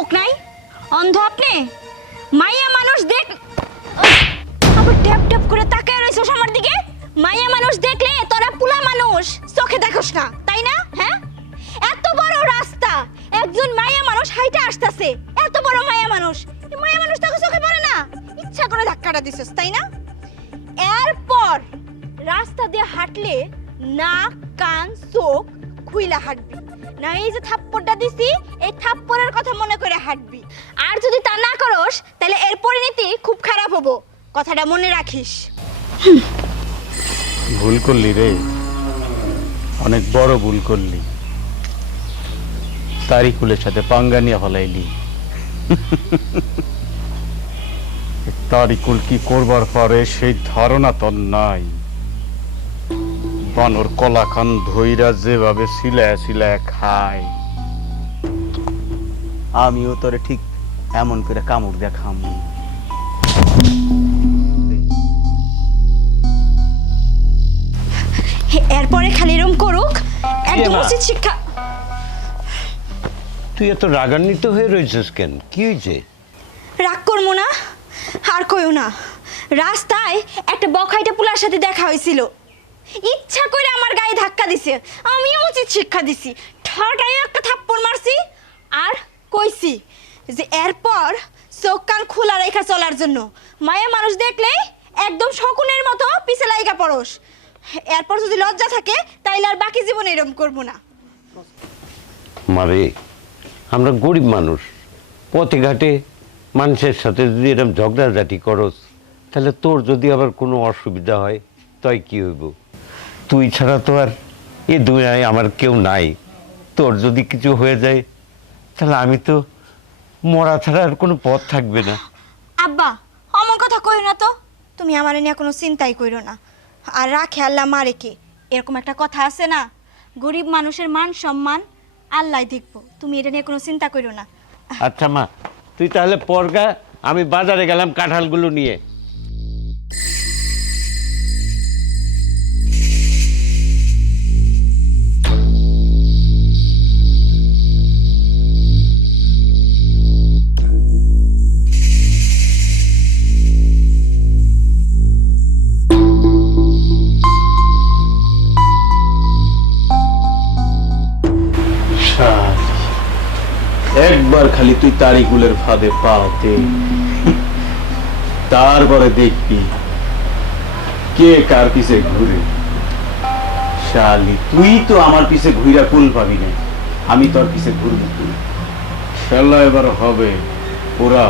চোখ নাই? অন্ধ আপনি? মাইয়া মানুষ দেখ আবার ট্যাপ ট্যাপ করে তাকায় রইছস আমার দিকে। মাইয়া মানুষ দেখলে তোরা পুলা মানুষ চোখে দেখোস না, তাই না? হ্যাঁ, এত বড় রাস্তা একজন মাইয়া মানুষ হাইটা আসতেছে, এত বড় মাইয়া মানুষ, এই মাইয়া মানুষ তোকে চোখে পড়ে না? ইচ্ছা করে ধাক্কাটা দিছস, তাই না? এরপর রাস্তা দিয়ে হাঁটলে নাক কান চোখ খুইলা হাঁটবি, না এই যে থাপ্পড়টা দিছি এই থাপ্পড়ের কথা মনে করে হাঁটবি। আর যদি তা না করস তাহলে এর পরিণতি খুব খারাপ হবো, কথাটা মনে রাখিস। ভুল করলি রে, অনেক বড় ভুল করলি। তারিকুলের সাথে পাঙ্গা নিয়ে ফলাইলি। তারিকুল কি করবার পরে সেই ধারণা তোর নাই। বানর কলাখান ধইরা যেভাবে সিলায় সিলায় খায়, আমিও তোরে ঠিক এমন করে কামড় দিয়ে খামু। এরপরে খালি এরম করুক, একদম উচিত শিক্ষা। তুই এত রাগান্বিত হয়ে রয়েছিস কেন? কি হয়েছে? রাগ করবো না, আর কইও না। রাস্তায় একটা বখাইটা পুলার সাথে দেখা হয়েছিল, ইচ্ছা করে আমার গায়ে ধাক্কা দিছে, আমিও উচিত শিক্ষা দিছি, ঠাটাই একটা থাপ্পড় মারছি। আর কইছি যে এরপর চোখ কান খোলা রেখা চলার জন্য, মায়া মানুষ দেখলে একদম শকুনের মতো পিছে লাইগা পড়স। এরপর যদি লজ্জা থাকে তাইলে আর বাকি জীবন এরকম করবো না। মারে, আমরা গরিব মানুষ, পথে ঘাটে মানুষের সাথে যদি এরকম ঝগড়াঝাটি করস, তাহলে তোর যদি আবার কোনো অসুবিধা হয় তাই কি হইব? তুই ছাড়া তো আর এ দুনিয়ায় আমার কেউ নাই। তোর যদি কিছু হয়ে যায় তাহলে আমি তো মরা ছাড়া আর কোনো পথ থাকবে না। আব্বা, অমন কথা কইও না তো, তুমি আমার নিয়ে কোনো চিন্তাই কইরো না। আর রাখে আল্লাহ মারে কে, এরকম একটা কথা আছে না, গরিব মানুষের মান সম্মান আল্লাহ দেখবো, তুমি এটা নিয়ে কোনো চিন্তা কইরো না। আচ্ছা মা, তুই তাহলে পরগা, আমি বাজারে গেলাম কাঁঠালগুলো নিয়ে। একবার খালি তুই তারিকুলের ফাঁদে পাতে, তারপরে দেখবি কে কার পিছে ঘুরে। শালি, তুই তো আমার পিছে ঘুরা কুল পাবি না, আমি তোর পিছে ঘুরবো। তুই খেলা এবার হবে ওরা।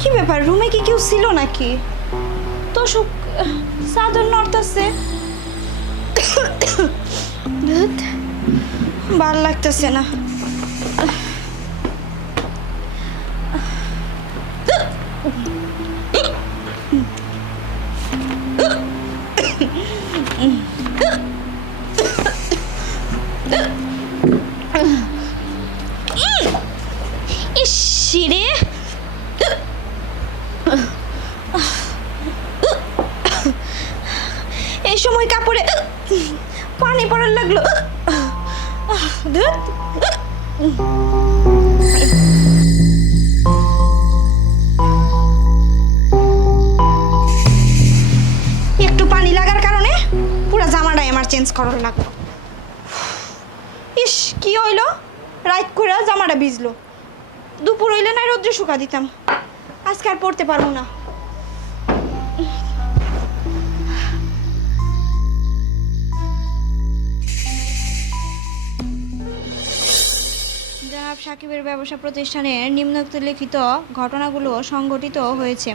কি ব্যাপার, রুমে কি কেউ ছিল নাকি? তো সব চাদর নড়তেছে, ভাল লাগতেছে না। ইসিরে এই সময় কাপড়ে পানি পড়ার লাগলো। একটু পানি লাগার কারণে পুরো জামাটাই আমার চেঞ্জ করার লাগলো। ইস, কি হইলো, রাত করে জামাটা ভিজলো, দুপুর হইলে না রোদ্রে শুকা দিতাম, আজকে আর পড়তে পারবো না। জনাব সাকিবের ব্যবসা প্রতিষ্ঠানের নিম্নোক্ত লিখিত ঘটনাগুলো সংঘটিত হয়েছে।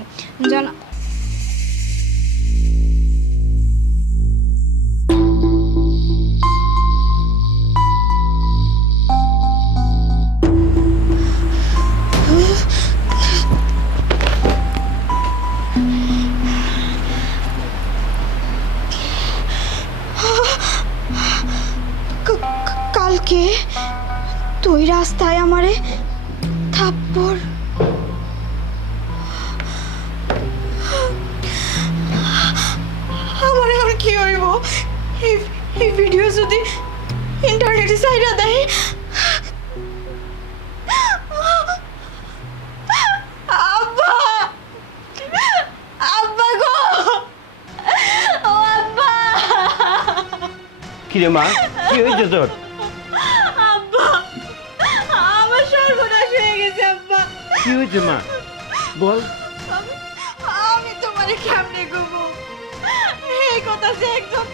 কালকে তুই রাস্তায় আমারে থাপ্পড় এই ভিডিও যদি ইন্টারনেটে ছাইড়া দেয়, আব্বা, আব্বা গো, ও আব্বা, কিরে মা, কি হয়েছে তোর? আব্বা, আমার সর্বনাশ হয়ে গেছে আব্বা। কি হয়েছে মা, বল। আমি তোমারে কেমনে গবো? এই কথা যে একজন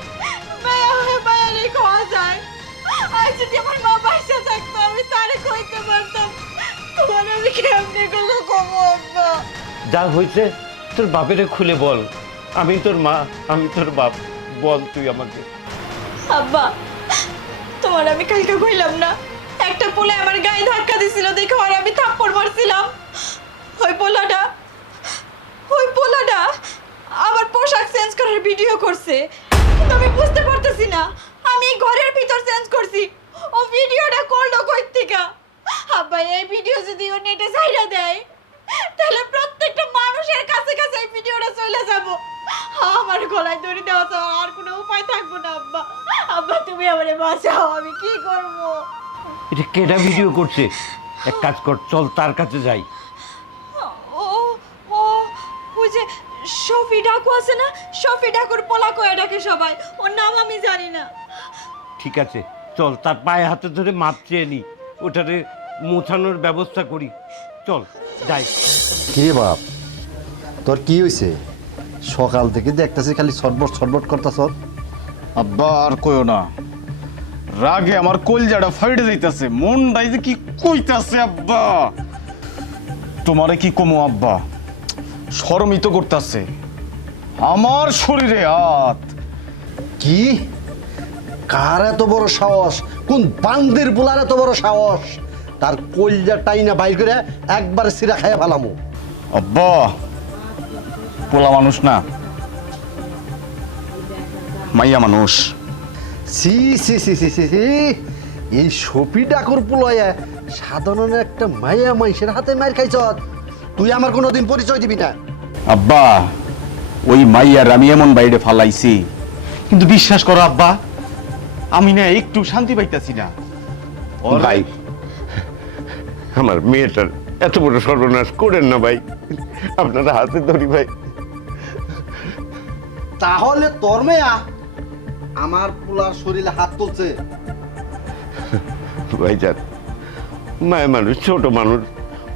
মায়া হয়ে মায়ারে খাওয়া যায়। আর যদি আমার মা বাসা থাকতো আমি তারে কইতে পারতাম। তোমার আমি কেমনে গবো আব্বা? যা হয়েছে তোর বাপেরে খুলে বল। আমি তোর মা, আমি তোর বাপ, বল তুই আমাকে। আব্বা, তোমার আমি কালকে কইলাম না, একটা পোলা আমার গায়ে ধাক্কা দিছিল দেখে আর আমি থাপ্পড় মারছিলাম। ওই পোলাটা আমার পোশাক চেঞ্জ করার ভিডিও করছে, কিন্তু আমি বুঝতে পারতেছি না আমি ঘরের ভিতর চেঞ্জ করছি। ও ভিডিওটা করলো কই থেকে? আব্বা, এই ভিডিও যদি ও নেটে ছাইড়া দেয় তাহলে প্রত্যেকটা মানুষের কাছে কাছে এই ভিডিওটা চলে যাব। আমার গলায় দড়ি দেওয়া ছাড়া আর কোনো উপায় থাকবো না আব্বা। আব্বা, তুমি আমারে বাঁচাও, আমি কি করব? এটা কেটা ভিডিও করছে? এক কাজ কর, চল তার কাছে যাই। ও ও ওই যে শফি ডাকু আছে না, শফি ডাকুর পোলা কয়ে ডাকে সবাই, ওর নাম আমি জানি না। ঠিক আছে, চল তার পায়ে হাতে ধরে মাপ চেয়ে নি, ওটারে মোছানোর ব্যবস্থা করি। চল যাই। কিরে বাপ, তোর কি হয়েছে? সকাল থেকে দেখতেছি খালি ছটবট ছটবট করতেছ। আব্বা আর কইও না, রাগে আমার কলজাটা ফাইটে যাইতাছে, মনটাই যে কি কইতাছে আব্বা। তোমারে কি কমো আব্বা, শরমিত করতেছে আমার শরীরে হাত। কি? কার এত বড় সাহস? কোন বান্দির পোলার এত বড় সাহস? তার কলজা টাইনা বাইর করে একবার সিরা খাইয়া ফেলামু। আব্বা, পোলা মানুষ না, মাইয়া মানুষ। সি সি সি সি সি সি, এই সফি ডাকুর পোলায় সাধারণ একটা মাইয়া মাইসের হাতে মার খাইছ। তুই আমার কোনোদিন পরিচয় দিবি না। আব্বা, ওই মাইয়ার আমি এমন বাইরে ফালাইছি, কিন্তু বিশ্বাস করো আব্বা, আমি না একটু শান্তি পাইতাছি না। ভাই, আমার মেয়েটার এত বড় সর্বনাশ করেন না ভাই, আপনারা হাতে ধরি ভাই। তাহলে তোর মেয়া আমার পোলার শরীরে হাত তুলছে? ভাইজান, মায়ের মানুষ, ছোট মানুষ,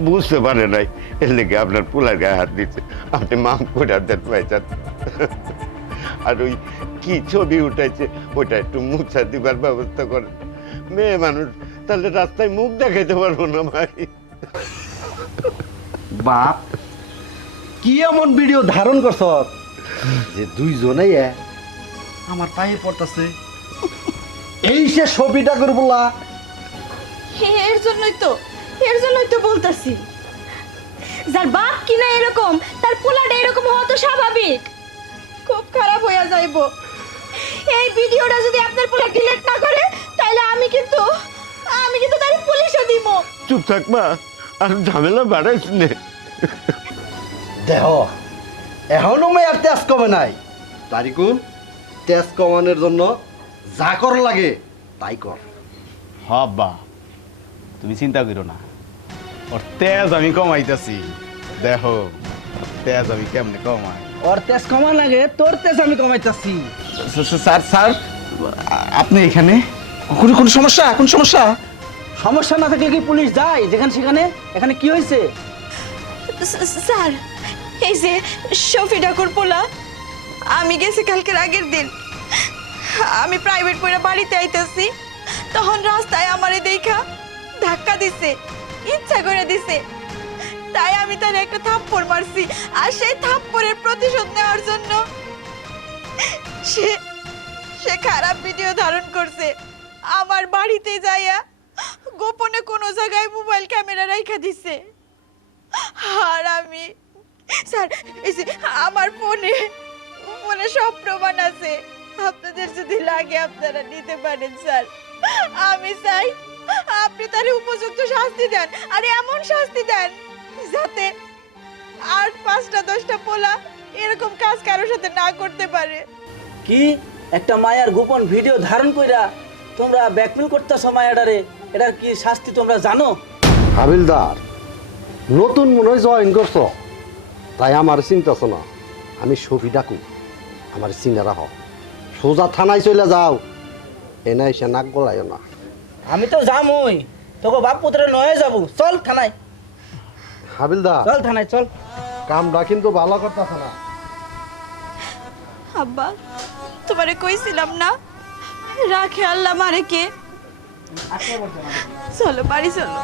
বুঝতে পারে নাই, এর লেগে আপনার পোলার গায়ে হাত দিচ্ছে। আপনি মাফ করে দেন ভাইজান। আর ওই কি ছবি উঠাইছে ওইটা একটু মুছা দিবার ব্যবস্থা করেন। মেয়ে মানুষ, তাহলে রাস্তায় মুখ দেখাইতে পারবো না ভাই। বাপ, কি এমন ভিডিও ধারণ করছ যে দুইজনেই আমার পায়ে পড়তেছে? এই সে ছবিটা করবলা। এর জন্যই তো বলতাছি, যার বাপ কিনা এরকম তার পোলাটা এরকম হওয়া তো স্বাভাবিক। খুব খারাপ হয়ে যাইবো। এই ভিডিওটা যদি আপনার পোলা ডিলিট না করে তাহলে আমি কিন্তু তার পুলিশে দিব। চুপ থাক মা, আর ঝামেলা বাড়াইস নে। দেহ এখনো মেয়ার তেজ কমে নাই। তারিকুল, তেজ কমানোর জন্য যা কর লাগে তাই কর। আব্বা, তুমি চিন্তা করো না, ওর তেজ আমি কমাইতেছি। দেখো তেজ আমি কেমনে কমাই। ওর তেজ কমা লাগে, তোর তেজ আমি কমাইতেছি। স্যার স্যার, আপনি এখানে? কোন সমস্যা? কোন সমস্যা? সমস্যা না থাকলে কি পুলিশ যায় যেখানে সেখানে? এখানে কি হয়েছে? স্যার, এই যে শফি ডাকুর পোলা, আমি গেছি কালকের আগের দিন, আমি প্রাইভেট পড়ে বাড়িতে আইতেছি, তখন রাস্তায় আমারে দেখা ধাক্কা দিছে, ইচ্ছা করে দিছে। তাই আমি তার একটা থাপ্পড় মারছি, আর সেই থাপ্পড়ের প্রতিশোধ নেওয়ার জন্য সে খারাপ ভিডিও ধারণ করছে। আমার বাড়িতে যাইয়া গোপনে কোনো জায়গায় মোবাইল ক্যামেরা রাইখা দিছে। আর আমি স্যার, এই যে আমার ফোনে সব প্রমাণ আছে, আপনাদের যদি লাগে আপনারা নিতে পারেন স্যার। আমি চাই আপনি তার উপযুক্ত শাস্তি দেন, আর এমন শাস্তি দেন যাতে আর 5টা 10টা পোলা এরকম কাজ কারোর সাথে না করতে পারে। কি একটা মায়ার গোপন ভিডিও ধারণ কইরা তোমরা ব্যাকমেল করতেছো মায়াডারে, এটার কি শাস্তি তোমরা জানো? হাবিলদার, নতুন মনে হয় জয়েন করছো, তাই আমার চিন্তাছ না। আমি সফি ডাকু, আমার চিনারা হও, সোজা থানায় চলে যাও, এনে এসে নাক গলাইও না। আমি তো যামই, তোকে বাপ পুত্রে নয়ে যাবো, চল থানায়, হাবিলদার, চল থানায় চল। কামটা কিন্তু ভালো করতেছ না। আব্বা তোমারে কইছিলাম না রাখে আল্লাহ মারে কে। চলো বাড়ি চলো।